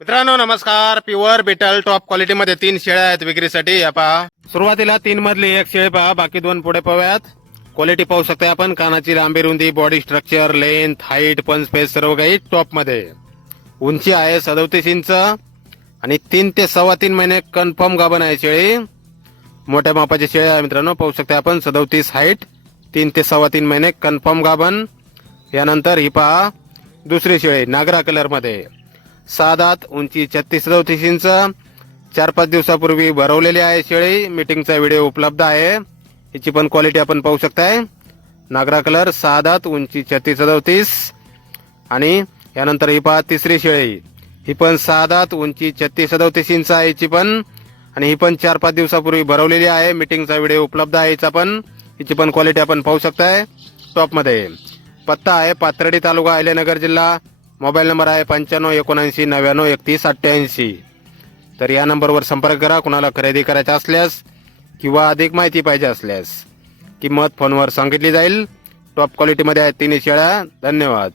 मित्रांनो नमस्कार. Pure beetle top क्वालिटीमध्ये तीन शेळ्या आहेत विक्रीसाठी. या पहा. सुरुवातीला तीन मधली एक शेळी पहा. बाकी दोन पुढे पाहूयात. क्वालिटी पाहू शकता आपण. कानाची लांबी रुंदी बॉडी स्ट्रक्चर लेंथ हाईट पण स्पेस सर्व काही टॉपमध्ये. उंची आहे सदोतीस इंच आणि तीन ते सव्वा तीन महिने कन्फर्म गाभण आहे शेळी. मोठ्या मापाची शेळी आहे मित्रांनो. पाहू शकता आपण. सदोतीस हाईट तीन ते सव्वा तीन महिने कन्फर्म गाभण. यानंतर ही पहा. दुसरी शेळी नागरा कलर सादात उंची छत्तीस चौतीस इंच. चार पाच दिवसापूर्वी भरवलेली आहे शेळी. मीटिंगचा व्हिडिओ उपलब्ध आहे. हिची पण क्वालिटी आपण पाहू शकताय. नागरा कलर सादात उंची छत्तीस चौतीस. आणि यानंतर ही पहा तिसरी शेळी. ही पण सादात उंची छत्तीस सदोतीस इंच आहे हिची पण. आणि ही पण चार पाच दिवसापूर्वी भरवलेली आहे. मीटिंगचा व्हिडिओ उपलब्ध आहे हिचा पण. हिची पण क्वालिटी आपण पाहू शकताय. टॉपमध्ये पत्ता आहे पाथर्डी तालुका अहिल्यानगर जिल्हा. मोबाईल नंबर आहे पंच्याण्णव एकोणऐंशी नव्याण्णव एकतीस अठ्ठ्याऐंशी. तर या नंबरवर संपर्क करा कुणाला खरेदी करायचा असल्यास किंवा अधिक माहिती पाहिजे असल्यास. किंमत फोनवर सांगितली जाईल. टॉप क्वालिटीमध्ये आहेत तिन्ही शेळ्या. धन्यवाद.